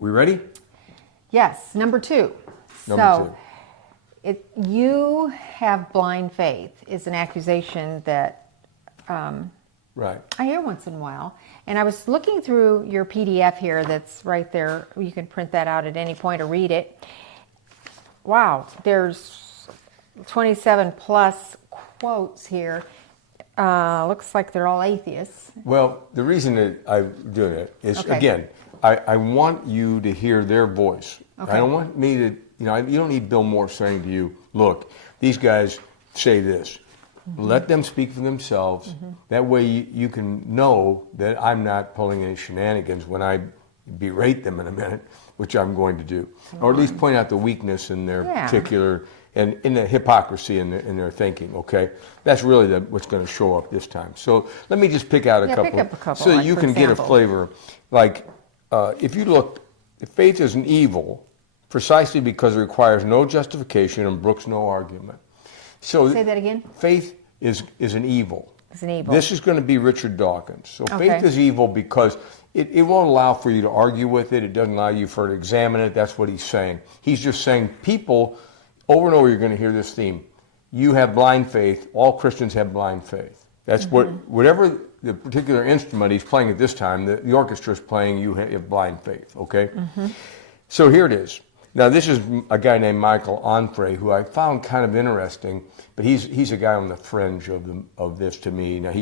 We ready? Yes, number two. Number two. You have blind faith is an accusation that right. I hear once in a while. And I was looking through your PDF here that's right there. You can print that out at any point or read it. Wow, there's 27 plus quotes here. Looks like they're all atheists. Well, the reason that I'm doing it is, again, I want you to hear their voice. Okay. I don't want me to, you don't need Bill Moore saying to you, look, these guys say this. Mm-hmm. Let them speak for themselves. Mm-hmm. That way you can know that I'm not pulling any shenanigans when I berate them in a minute, which I'm going to do. Or at least point out the weakness in their particular, and in the hypocrisy in their thinking, okay? That's really what's going to show up this time. So let me just pick out a couple so that you can get a flavor. Like, if you look, faith is an evil precisely because it requires no justification and brooks no argument. So say that again? Faith is an evil. It's an evil. This is going to be Richard Dawkins. So faith is evil because it won't allow for you to argue with it. It doesn't allow you for to examine it. That's what he's saying. He's just saying people, over and over you're going to hear this theme. You have blind faith. All Christians have blind faith. That's whatever the particular instrument he's playing at this time, the orchestra is playing, you have blind faith, okay? So here it is. Now this is a guy named Michael Onfray, who I found kind of interesting, but he's a guy on the fringe of this to me. Now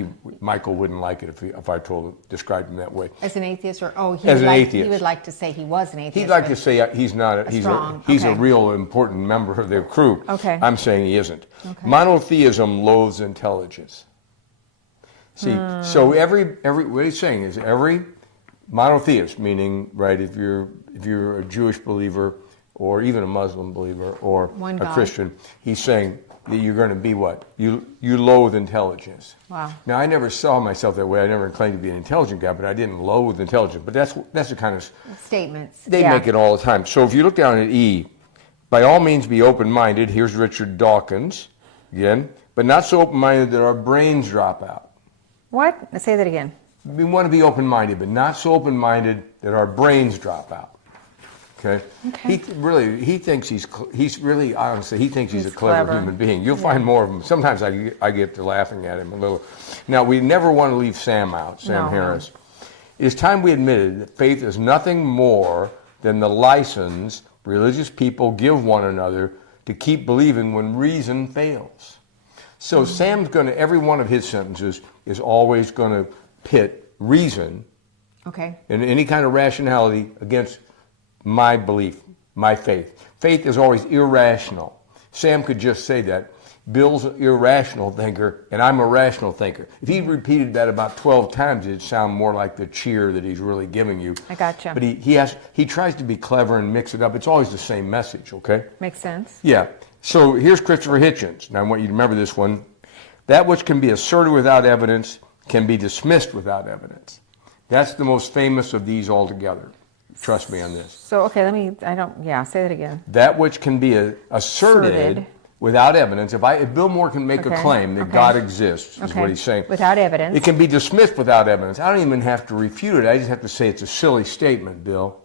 Michael wouldn't like it if I described him that way. As an atheist, or atheist. He would like to say he was an atheist. He'd like to say he's not. He's a real important member of their crew. Okay. I'm saying he isn't. Okay. Monotheism loathes intelligence. See, so what he's saying is every monotheist, meaning if you're a Jewish believer or even a Muslim believer or a Christian, he's saying that you're going to be what? You loathe intelligence. Wow. Now, I never saw myself that way. I never claimed to be an intelligent guy, but I didn't loathe intelligence. But that's the kind of statements they make it all the time. So if you look down at E, by all means be open-minded. Here's Richard Dawkins again, but not so open-minded that our brains drop out. What? Say that again. We want to be open-minded, but not so open-minded that our brains drop out. Okay. He thinks he's really honestly he thinks he's a clever human being. You'll find more of him. Sometimes I get to laughing at him a little. Now we never want to leave Sam out. Sam Harris. It is time we admitted that faith is nothing more than the license religious people give one another to keep believing when reason fails. So Sam's going to, every one of his sentences is always going to pit reason and any kind of rationality against my belief, my faith. Faith is always irrational. Sam could just say that. Bill's an irrational thinker, and I'm a rational thinker. If he repeated that about 12 times, it'd sound more like the cheer that he's really giving you. I gotcha. But he tries to be clever and mix it up. It's always the same message, okay? Makes sense. Yeah. So here's Christopher Hitchens. Now I want you to remember this one. That which can be asserted without evidence can be dismissed without evidence. That's the most famous of these altogether. Trust me on this. So, say that again. That which can be asserted without evidence. If Bill Moore can make a claim that God exists, is what he's saying. Without evidence. It can be dismissed without evidence. I don't even have to refute it. I just have to say it's a silly statement, Bill.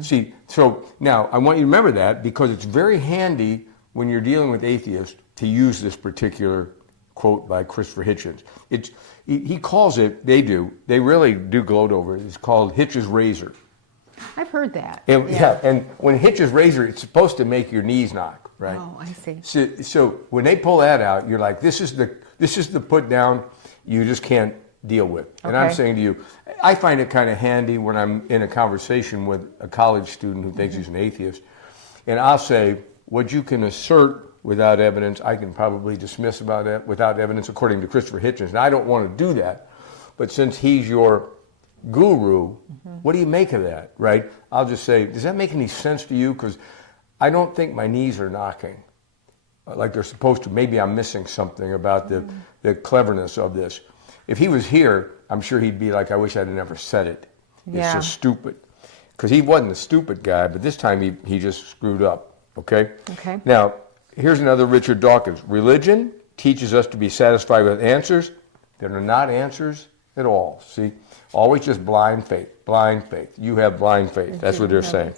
See, so now I want you to remember that because it's very handy when you're dealing with atheists to use this particular quote by Christopher Hitchens. He calls it, they really do gloat over it. It's called Hitch's razor. I've heard that. And when Hitch's razor, it's supposed to make your knees knock, right? Oh, I see. So when they pull that out, you're like, this is the put down you just can't deal with. And I'm saying to you, I find it kind of handy when I'm in a conversation with a college student who thinks he's an atheist, and I'll say, what you can assert without evidence, I can probably dismiss without evidence, according to Christopher Hitchens. And I don't want to do that, but since he's your guru, what do you make of that, right? I'll just say, does that make any sense to you? Because I don't think my knees are knocking like they're supposed to. Maybe I'm missing something about the cleverness of this. If he was here, I'm sure he'd be like, I wish I'd never said it. It's just stupid. Because he wasn't a stupid guy, but this time he just screwed up, okay? Now, here's another Richard Dawkins. Religion teaches us to be satisfied with answers that are not answers at all. See? Always just blind faith, blind faith. You have blind faith. That's what they're saying.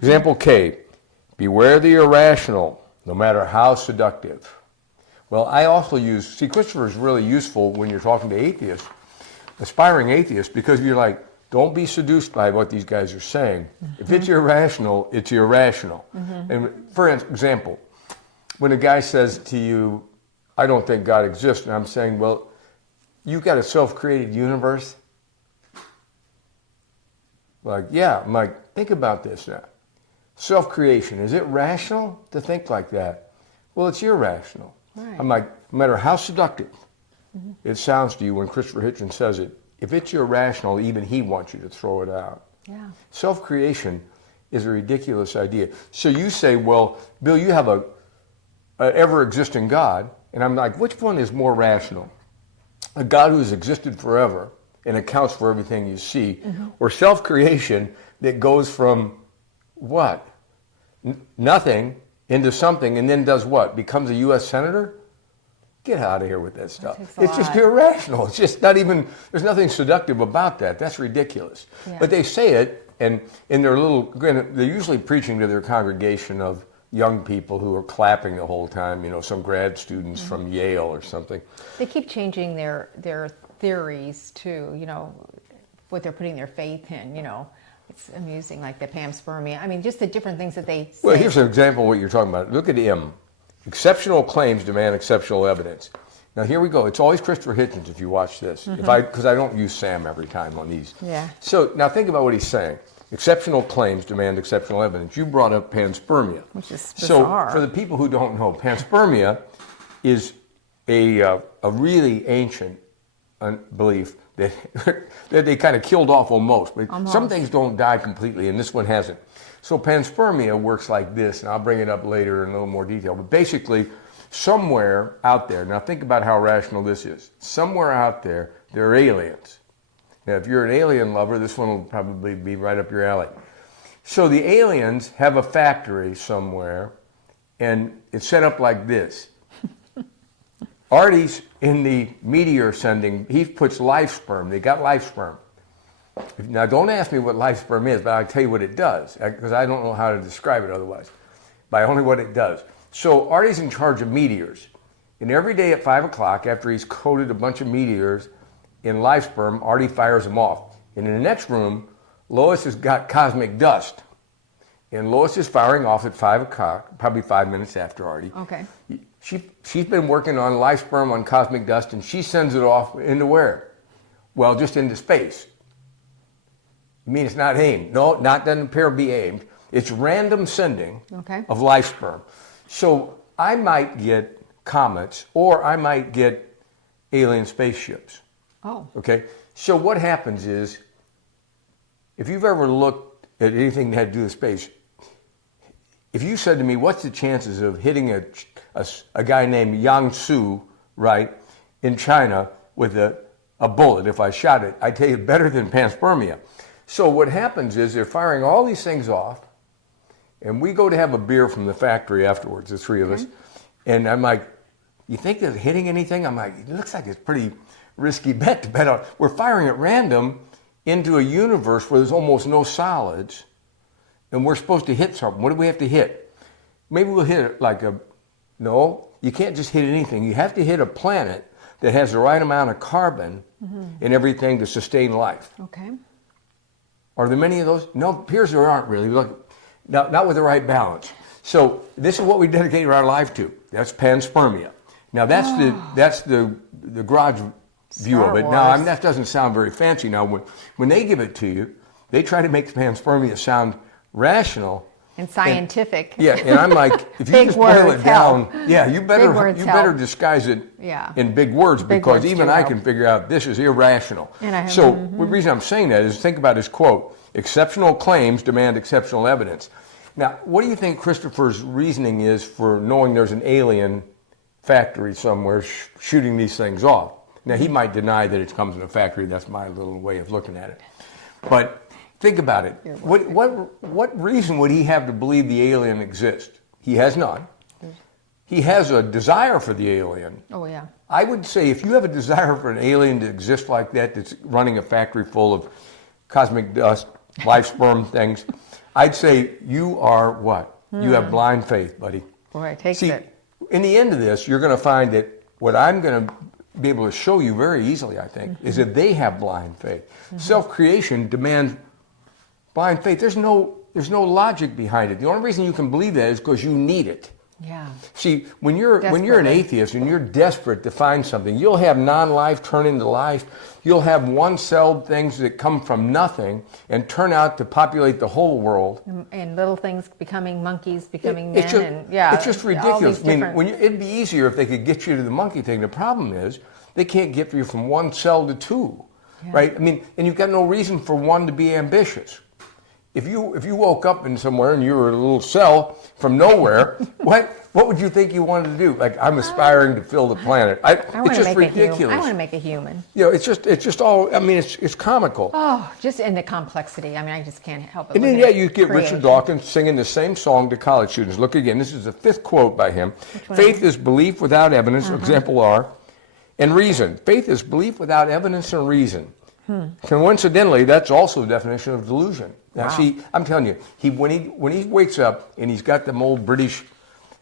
Example K, beware the irrational, no matter how seductive. Well, I also use, see, Christopher is really useful when you're talking to atheists, aspiring atheists, because you're like, don't be seduced by what these guys are saying. If it's irrational, it's irrational. And for example, when a guy says to you, I don't think God exists, and I'm saying, well, you've got a self-created universe? Like, yeah. I'm like, think about this now. Self-creation, is it rational to think like that? Well, it's irrational. Right. I'm like, no matter how seductive it sounds to you when Christopher Hitchens says it, if it's irrational, even he wants you to throw it out. Yeah. Self-creation is a ridiculous idea. So you say, well, Bill, you have a ever-existing God, and I'm like, which one is more rational? A God who has existed forever and accounts for everything you see, or self-creation that goes from what? Nothing into something and then does what? Becomes a U.S. Senator? Get out of here with that stuff. It's just irrational. It's just not even, there's nothing seductive about that. That's ridiculous. Yeah. But they say it, and in their little, they're usually preaching to their congregation of young people who are clapping the whole time, you know, some grad students from Yale or something. They keep changing their theories too, you know, what they're putting their faith in, you know. It's amusing, like the panspermia. I mean, just the different things that they say. Well, here's an example of what you're talking about. Look at M. Exceptional claims demand exceptional evidence. Now, here we go. It's always Christopher Hitchens if you watch this, because I don't use Sam every time on these. Yeah. So now think about what he's saying. Exceptional claims demand exceptional evidence. You brought up panspermia. Which is bizarre. So for the people who don't know, panspermia is a really ancient belief that, that they kind of killed off almost. But some things don't die completely, and this one hasn't. So panspermia works like this, and I'll bring it up later in a little more detail. But basically, somewhere out there, now think about how rational this is. Somewhere out there, there are aliens. Now, if you're an alien lover, this one will probably be right up your alley. So the aliens have a factory somewhere, and it's set up like this. Artie's in the meteor sending, he puts life sperm. They got life sperm. Now, don't ask me what life sperm is, but I'll tell you what it does, because I don't know how to describe it otherwise, by only what it does. So Artie's in charge of meteors, and every day at 5 o'clock, after he's coated a bunch of meteors in life sperm, Artie fires them off. And in the next room, Lois has got cosmic dust, and Lois is firing off at 5 o'clock, probably 5 minutes after Artie. Okay. She's been working on life sperm on cosmic dust, and she sends it off into where? Well, just into space. I mean, it's not aimed. No, doesn't appear to be aimed. It's random sending of life sperm. So I might get comets, or I might get alien spaceships. Oh. Okay. So what happens is, if you've ever looked at anything that had to do with space, if you said to me, what's the chances of hitting a guy named Yang Su, right, in China with a bullet, if I shot it, I'd tell you better than panspermia. So what happens is they're firing all these things off, and we go to have a beer from the factory afterwards, the three of us, and I'm like, you think they're hitting anything? I'm like, it looks like it's pretty risky bet to bet on. We're firing at random into a universe where there's almost no solids, and we're supposed to hit something. What do we have to hit? Maybe we'll hit it like no, you can't just hit anything. You have to hit a planet that has the right amount of carbon and everything to sustain life. Okay. Are there many of those? No, it appears there aren't really. Look, not with the right balance. So this is what we dedicate our life to. That's panspermia. Now that's the garage view of it. Now that doesn't sound very fancy. Now when they give it to you, they try to make panspermia sound rational and scientific. And I'm like, if you just boil it down, you better disguise it in big words, because even I can figure out this is irrational. So the reason I'm saying that is, think about his quote: exceptional claims demand exceptional evidence. Now, what do you think Christopher's reasoning is for knowing there's an alien factory somewhere shooting these things off? Now, he might deny that it comes in a factory. That's my little way of looking at it. But think about it. What reason would he have to believe the alien exists? He has none. he has a desire for the alien. Oh, yeah. I would say if you have a desire for an alien to exist like that, that's running a factory full of cosmic dust, life sperm things, I'd say you are what? You have blind faith, buddy. Boy, it takes See, it. in the end of this, you're going to find that what I'm going to be able to show you very easily, I think, is that they have blind faith. Self-creation demands blind faith. There's no logic behind it. The only reason you can believe that is because you need it. Yeah. See, when you're an atheist and you're desperate to find something, you'll have non-life turn into life. You'll have one-celled things that come from nothing and turn out to populate the whole world. And little things becoming monkeys, becoming men, it's just ridiculous. I mean, it'd be easier if they could get you to the monkey thing. The problem is they can't get you from one cell to two, right? I mean, and you've got no reason for one to be ambitious. If you woke up in somewhere and you were a little cell from nowhere, what would you think you wanted to do? Like, I'm aspiring to fill the planet. It's just ridiculous. I want to make a human. You know, it's just all. I mean, it's comical. Oh, just in the complexity. I mean, I just can't help it. And then you get Richard Dawkins singing the same song to college students. Look again. This is the 5th quote by him. Faith is belief without evidence. Example R, and reason. Faith is belief without evidence and reason. Coincidentally, that's also the definition of delusion. Now, see, I'm telling you, when he wakes up and he's got them old British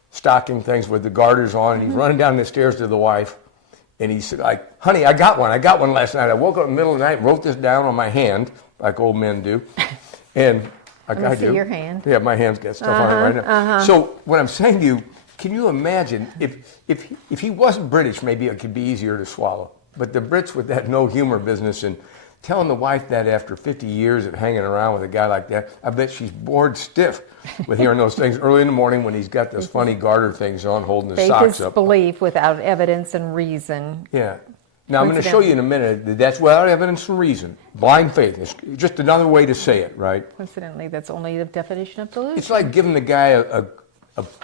stocking things with the garters on, and he's running down the stairs to the wife, and he's like, "Honey, I got one last night. I woke up in the middle of the night, wrote this down on my hand, like old men do, and I see your hand. Yeah, my hand's got stuff on it right now. So what I'm saying to you, can you imagine if he wasn't British, maybe it could be easier to swallow. But the Brits with that no humor business and telling the wife that after 50 years of hanging around with a guy like that, I bet she's bored stiff with hearing those things early in the morning when he's got those funny garter things on, holding his socks up. Faith is belief without evidence and reason. Yeah. Now, I'm going to show you in a minute that that's without evidence and reason. Blind faith is just another way to say it, right? Coincidentally, that's only the definition of delusion. It's like giving the guy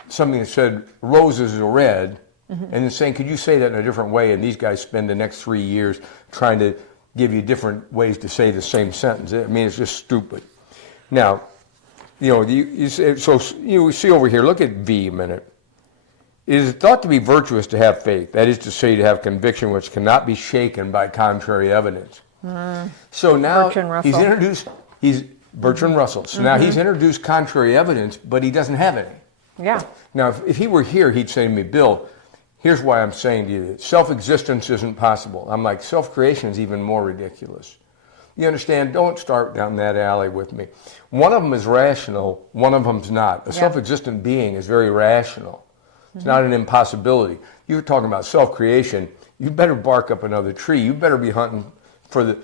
something that said roses are red, and then saying, could you say that in a different way? And these guys spend the next 3 years trying to give you different ways to say the same sentence. I mean, it's just stupid. Now, you see over here, look at V a minute. It is thought to be virtuous to have faith, that is to say, to have conviction which cannot be shaken by contrary evidence. So now he's Bertrand Russell. So now he's introduced contrary evidence, but he doesn't have any. Yeah. Now, if he were here, he'd say to me, Bill, here's why I'm saying to you that self-existence isn't possible. I'm like, self-creation is even more ridiculous. You understand? Don't start down that alley with me. One of them is rational, one of them's not. A self-existent being is very rational. It's not an impossibility. You're talking about self-creation. You better bark up another tree. You better be hunting for the...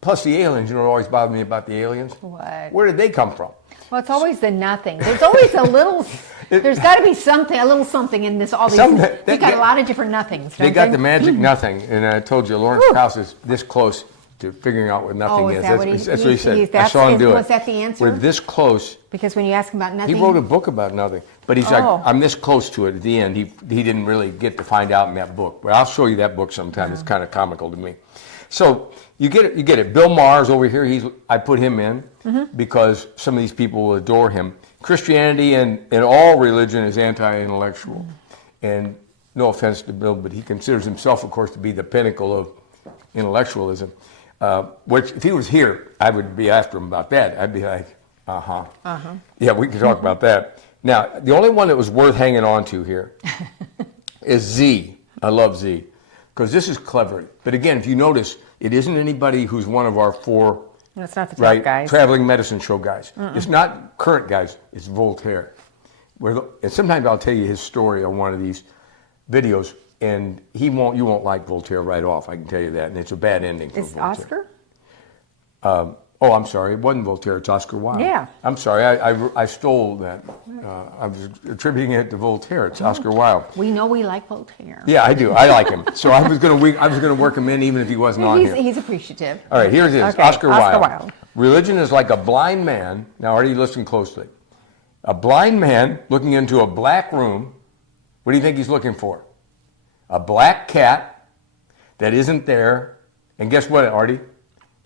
Plus the aliens, you know what always bothered me about the aliens? What? Where did they come from? Well, it's always the nothing. There's always a little... There's got to be something, a little something in this. All these. We've got a lot of different nothings. They got the magic nothing, and I told you, Lawrence Krauss is this close to figuring out what nothing is. That's what he said. I saw him do it. Was that the answer? We're this close. Because when you ask him about nothing, he wrote a book about nothing. But he's like, I'm this close to it. At the end, he didn't really get to find out in that book. But I'll show you that book sometime. It's kind of comical to me. So you get it. You get it. Bill Maher's over here. I put him in because some of these people will adore him. Christianity and all religion is anti-intellectual. And no offense to Bill, but he considers himself, of course, to be the pinnacle of intellectualism. Which, if he was here, I would be after him about that. I'd be like, yeah, we can talk about that. Now, the only one that was worth hanging on to here is Z. I love Z, because this is clever. But again, if you notice, it isn't anybody who's one of our four it's not the top guys. Traveling medicine show guys. It's not current guys. It's Voltaire. And sometimes I'll tell you his story on one of these videos, and you won't like Voltaire right off. I can tell you that, and it's a bad ending for Voltaire. Is Oscar? I'm sorry. It wasn't Voltaire. It's Oscar Wilde. Yeah. I'm sorry. I stole that. I was attributing it to Voltaire. It's Oscar Wilde. We know we like Voltaire. Yeah, I do. I like him. So I was going to work him in even if he wasn't on here. He's appreciative. All right. Here it is. Okay. Oscar Wilde. Religion is like a blind man. Now, are you listening closely? A blind man looking into a black room. What do you think he's looking for? A black cat that isn't there. And guess what, Artie?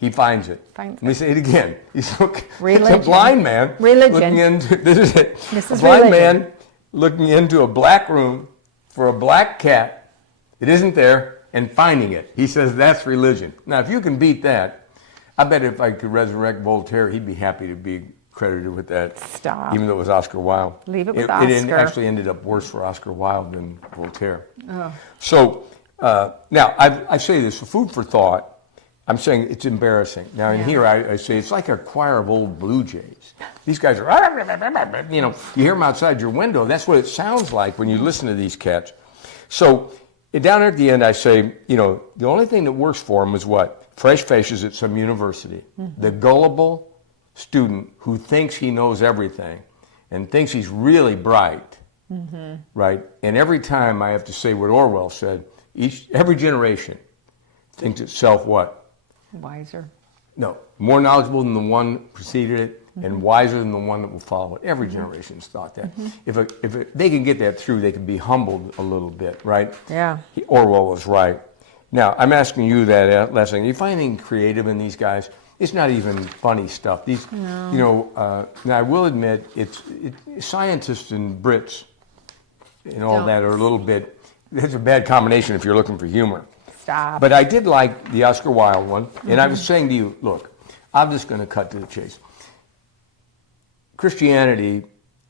He finds it. Let me say it again. It's a blind man looking into a blind man looking into a black room, for a black cat that isn't there and finding it. He says that's religion. Now, if you can beat that, I bet if I could resurrect Voltaire, he'd be happy to be credited with that. Stop. Even though it was Oscar Wilde. Leave it with Oscar. It actually ended up worse for Oscar Wilde than Voltaire. Oh. So now I say this, food for thought. I'm saying it's embarrassing. Now in here I say it's like a choir of old Blue Jays. These guys are, you know, you hear them outside your window. That's what it sounds like when you listen to these cats. So down at the end I say, you know, the only thing that works for them is what? Fresh faces at some university. Mm-hmm. The gullible student who thinks he knows everything and thinks he's really bright, mm-hmm. right? And every time I have to say what Orwell said, every generation thinks itself what? Wiser. No, more knowledgeable than the one preceded it, mm-hmm. and wiser than the one that will follow it. Every generation's thought that. Mm-hmm. If they can get that through, they can be humbled a little bit, right? Yeah. Orwell was right. Now, I'm asking you that last thing. You find anything creative in these guys? It's not even funny stuff. These, no. You know, now I will admit, scientists and Brits and all that are a little bit. That's a bad combination if you're looking for humor. Stop. But I did like the Oscar Wilde one, and I was saying to you, look, I'm just going to cut to the chase. Christianity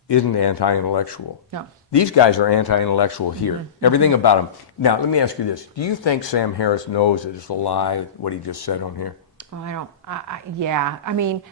isn't anti-intellectual. No. These guys are anti-intellectual here. Mm-hmm. Everything about them. Now, let me ask you this. Do you think Sam Harris knows that it's a lie, what he just said on here? Oh, I don't. Yeah. I mean,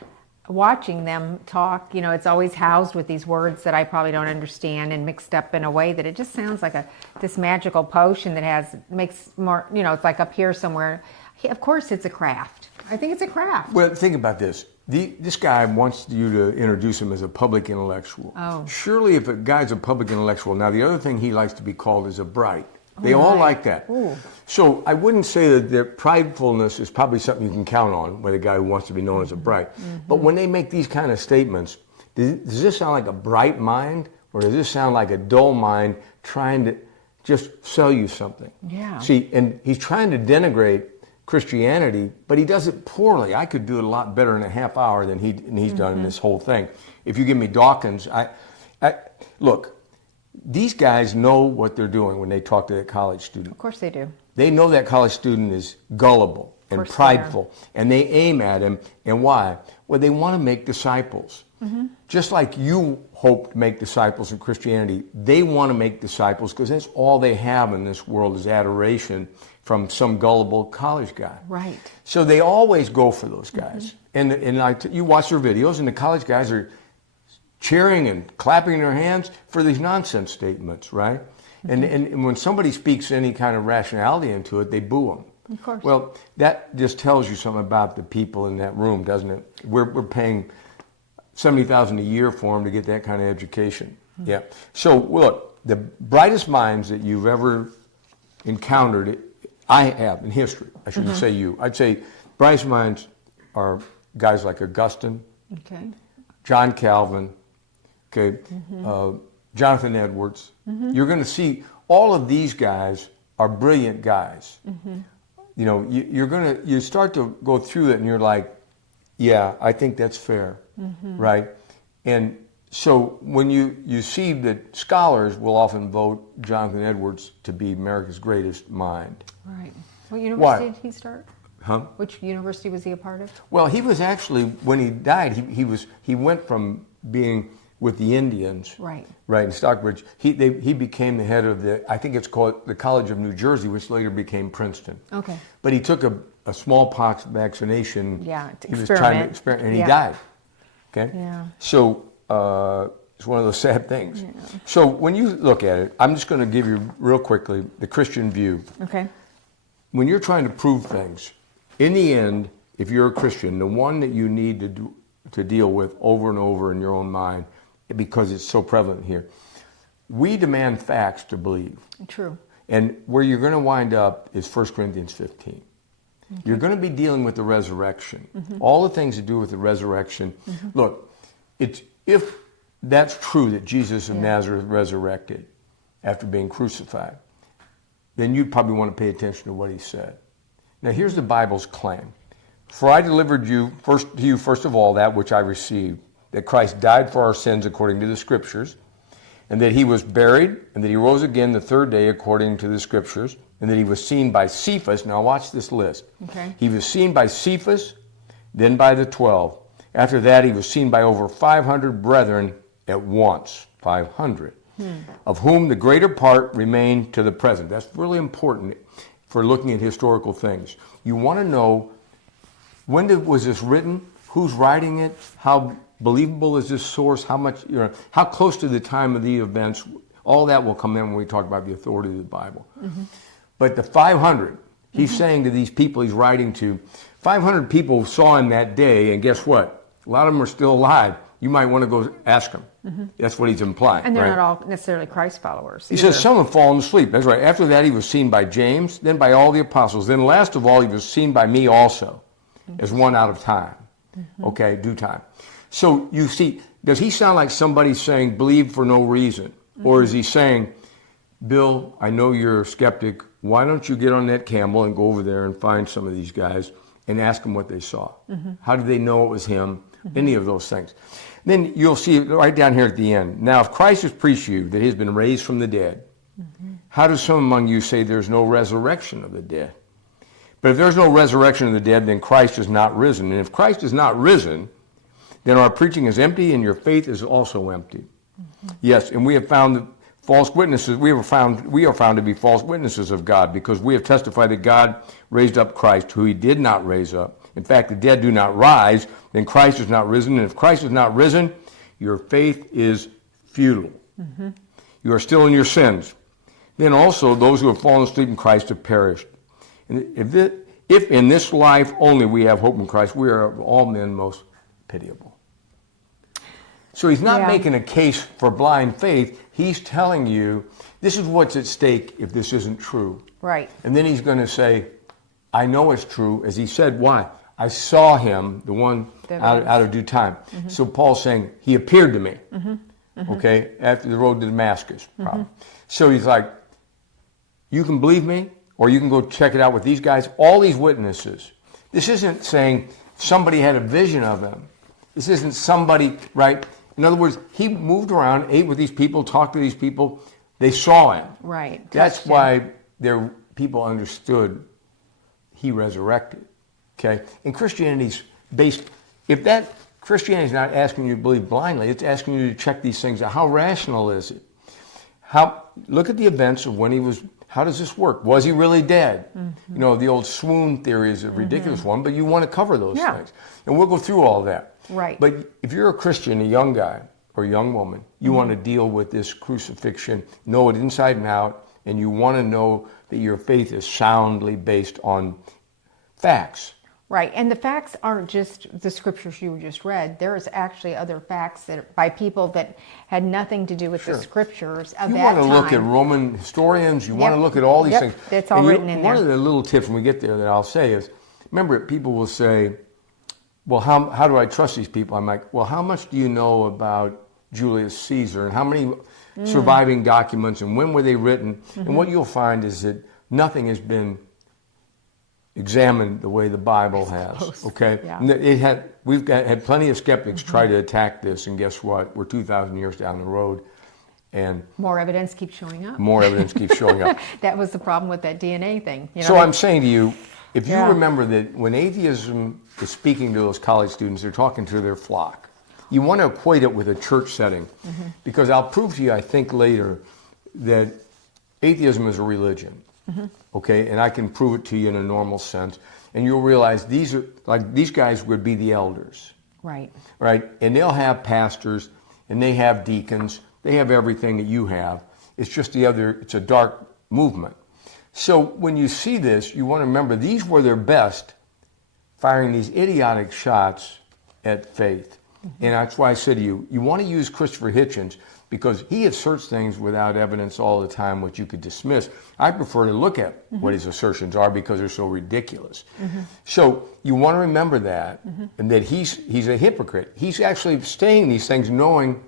watching them talk, you know, it's always housed with these words that I probably don't understand and mixed up in a way that it just sounds like this magical potion that makes more, you know, it's like up here somewhere. Of course it's a craft. I think it's a craft. Well, think about this. This guy wants you to introduce him as a public intellectual. Oh. Surely if a guy's a public intellectual, now the other thing he likes to be called is a bright. They all like that. Ooh. So I wouldn't say that their pridefulness is probably something you can count on with a guy who wants to be known as a bright. Mm-hmm. But when they make these kind of statements, does this sound like a bright mind, or does this sound like a dull mind trying to just sell you something? Yeah. See, and he's trying to denigrate Christianity, but he does it poorly. I could do it a lot better in a half hour than he's mm-hmm. done in this whole thing. If you give me Dawkins, look. These guys know what they're doing when they talk to that college student. Of course they do. They know that college student is gullible and prideful, and they aim at him. And why? Well, they want to make disciples. Mm-hmm. Just like you hope to make disciples in Christianity, they want to make disciples because that's all they have in this world is adoration from some gullible college guy. Right. So they always go for those guys. Mm-hmm. And you watch their videos, and the college guys are cheering and clapping their hands for these nonsense statements, right? Mm-hmm. And when somebody speaks any kind of rationality into it, they boo them. Of course. Well, that just tells you something about the people in that room, doesn't it? We're paying $70,000 a year for them to get that kind of education. Mm-hmm. Yeah. So look, the brightest minds that you've ever encountered, I have in history. I shouldn't mm-hmm. say you. I'd say brightest minds are guys like Augustine, John Calvin. Okay, mm-hmm. Jonathan Edwards. Mm-hmm. You're going to see all of these guys are brilliant guys. Mm-hmm. You know, you start to go through it and you're like, yeah, I think that's fair, mm-hmm. right? And so when you see that scholars will often vote Jonathan Edwards to be America's greatest mind. Right. What university did he start? Huh? Which university was he a part of? Well, he was actually, when he died, he went from being with the Indians, right in Stockbridge. He became the head of I think it's called the College of New Jersey, which later became Princeton. Okay. But he took a smallpox vaccination. Yeah, he was trying to experiment, and he died. Okay. Yeah. So it's one of those sad things. Yeah. So when you look at it, I'm just going to give you real quickly the Christian view. Okay. When you're trying to prove things, in the end, if you're a Christian, the one that you need to deal with over and over in your own mind, because it's so prevalent here, we demand facts to believe. True. And where you're going to wind up is 1 Corinthians 15. Okay. You're going to be dealing with the resurrection. Mm-hmm. All the things to do with the resurrection. Mm-hmm. Look, if that's true that Jesus of Nazareth resurrected after being crucified, then you'd probably want to pay attention to what he said. Now here's the Bible's claim. For I delivered to you first of all that which I received, that Christ died for our sins according to the Scriptures, and that he was buried, and that he rose again the third day according to the scriptures, and that he was seen by Cephas. Now watch this list. Okay. He was seen by Cephas, then by the 12. After that, he was seen by over 500 brethren at once. 500. Of whom the greater part remain to the present. That's really important for looking at historical things. You want to know, was this written? Who's writing it? How believable is this source? How much, how close to the time of the events? All that will come in when we talk about the authority of the Bible. But the 500, he's saying to these people he's writing to, 500 people saw him that day, and guess what? A lot of them are still alive. You might want to go ask them. That's what he's implying. And they're right? not all necessarily Christ followers. He says some have fallen asleep. That's right. After that, he was seen by James, then by all the apostles. Then last of all, he was seen by me also, as one out of time. Okay, due time. So you see, does he sound like somebody saying believe for no reason? Or is he saying, Bill, I know you're a skeptic. Why don't you get on that camel and go over there and find some of these guys and ask them what they saw? How did they know it was him? Any of those things. Then you'll see right down here at the end. Now, if Christ has preached you that he has been raised from the dead, how do some among you say there's no resurrection of the dead? But if there's no resurrection of the dead, then Christ is not risen. And if Christ is not risen, then our preaching is empty and your faith is also empty. Yes, and we have found false witnesses. We are found to be false witnesses of God, because we have testified that God raised up Christ, who he did not raise up. In fact, the dead do not rise, then Christ is not risen. And if Christ is not risen, your faith is futile. You are still in your sins. Then also those who have fallen asleep in Christ have perished. And if in this life only we have hope in Christ, we are of all men most pitiable. So he's not making a case for blind faith. He's telling you this is what's at stake if this isn't true. Right. And then he's going to say, I know it's true. As he said, why? I saw him, the one out of due time. So Paul's saying, he appeared to me, okay, after the road to Damascus. So he's like, you can believe me, or you can go check it out with these guys, all these witnesses. This isn't saying somebody had a vision of him. This isn't somebody, right? In other words, he moved around, ate with these people, talked to these people. They saw him. Right. That's why people understood he resurrected. Okay? And Christianity's based, if that Christianity is not asking you to believe blindly, it's asking you to check these things out. How rational is it? Look at the events of when he was, how does this work? Was he really dead? You know, the old swoon theory is a ridiculous one, but you want to cover those things. And we'll go through all that. Right. But if you're a Christian, a young guy or a young woman, you want to deal with this crucifixion, know it inside and out, and you want to know that your faith is soundly based on facts. Right, and the facts aren't just the scriptures you just read. There is actually other facts that by people that had nothing to do with the scriptures of that time. You want to look at Roman historians. You want to look at all these things. That's all written in there. One of the little tips when we get there that I'll say is, remember, people will say, well, how do I trust these people? I'm like, well, how much do you know about Julius Caesar and how many surviving documents and when were they written? And what you'll find is that nothing has been examined the way the Bible has. Okay, we've had plenty of skeptics try to attack this, and guess what? We're 2,000 years down the road, and more evidence keeps showing up. More evidence keeps showing up. That was the problem with that DNA thing. You know, so I'm saying to you, if you remember that when atheism is speaking to those college students, they're talking to their flock. You want to equate it with a church setting, because I'll prove to you, I think later, that atheism is a religion. Okay, and I can prove it to you in a normal sense, and you'll realize these guys would be the elders, right? And they'll have pastors, and they have deacons, they have everything that you have. It's just it's a dark movement. So when you see this, you want to remember these were their best, firing these idiotic shots at faith, and that's why I said to you, you want to use Christopher Hitchens, because he asserts things without evidence all the time, which you could dismiss. I prefer to look at what his assertions are because they're so ridiculous. So you want to remember that, and that he's a hypocrite. He's actually saying these things knowing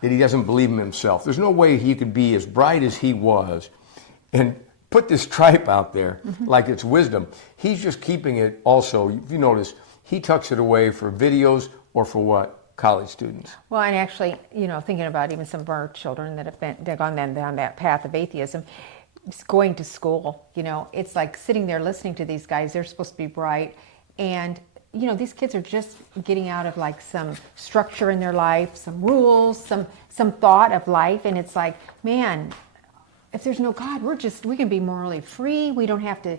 that he doesn't believe in himself. There's no way he could be as bright as he was and put this tripe out there like it's wisdom. He's just keeping it also, if you notice, he tucks it away for videos or for what? college students. Well, and actually, thinking about even some of our children that have gone down that path of atheism, going to school, it's like sitting there listening to these guys. They're supposed to be bright, and these kids are just getting out of like some structure in their life, some rules, some thought of life, and it's like, man, if there's no God, we can be morally free. We don't have to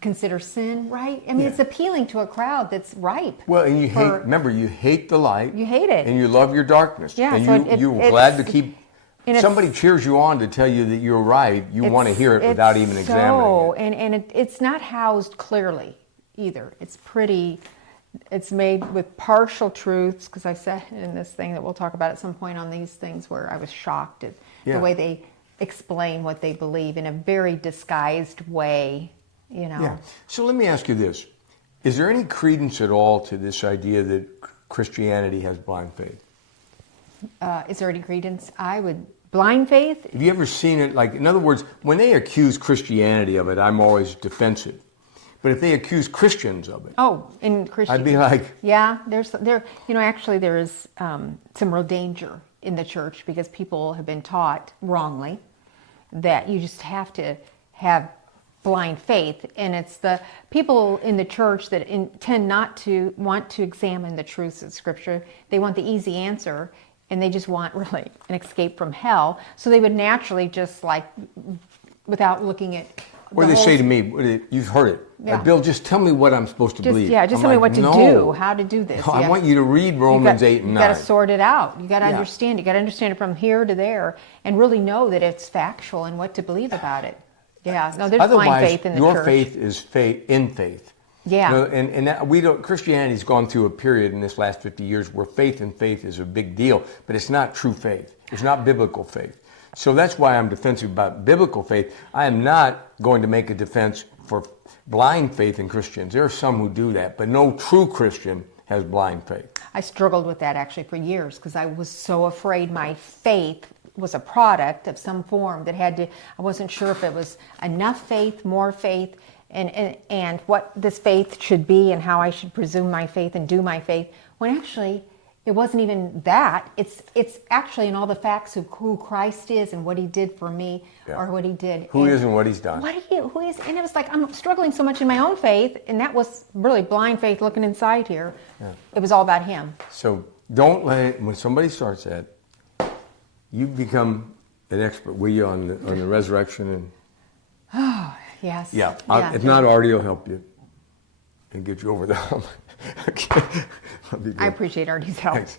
consider sin, right? I mean, it's appealing to a crowd that's ripe. Well, and remember, you hate the light. You hate it. And you love your darkness. Yeah, and so you're glad to keep, somebody cheers you on to tell you that you're right. You want to hear it without even examining it. And it's not housed clearly either. It's made with partial truths, because I said in this thing that we'll talk about at some point on these things where I was shocked at the way they explain what they believe in a very disguised way. Yeah. So let me ask you this. Is there any credence at all to this idea that Christianity has blind faith? Is there any credence? Blind faith? Have you ever seen it? Like, in other words, when they accuse Christianity of it, I'm always defensive. But if they accuse Christians of it, in Christian, I'd be like, yeah, actually there is some real danger in the church, because people have been taught wrongly that you just have to have blind faith, and it's the people in the church that tend not to want to examine the truths of Scripture. They want the easy answer, and they just want really an escape from hell. So they would naturally just without looking at. Or they say to me, you've heard it. Yeah. Bill, just tell me what I'm supposed to believe. Yeah, just tell me what to do, how to do this. No, I want you to read Romans 8 and 9. You've got to sort it out. You've got to understand. You've got to understand it from here to there and really know that it's factual and what to believe about it. Yeah, no, there's blind faith in the church. Your faith is faith in faith. Yeah. And Christianity's gone through a period in this last 50 years where faith in faith is a big deal, but it's not true faith. It's not biblical faith. So that's why I'm defensive about biblical faith. I am not going to make a defense for blind faith in Christians. There are some who do that, but no true Christian has blind faith. I struggled with that actually for years, because I was so afraid my faith was a product of some form that I wasn't sure if it was enough faith, more faith, and what this faith should be and how I should presume my faith and do my faith, when actually it wasn't even that. It's actually in all the facts of who Christ is and what he did for me, or what he did. Who he is and what he's done. Who he is. And it was like, I'm struggling so much in my own faith, and that was really blind faith looking inside here. Yeah. It was all about him. So don't let it, when somebody starts that, you become an expert, will you, on the resurrection? And oh, yes. Yeah. If not, Artie will help you and get you over the hump. Okay. I appreciate Artie's help. Thanks.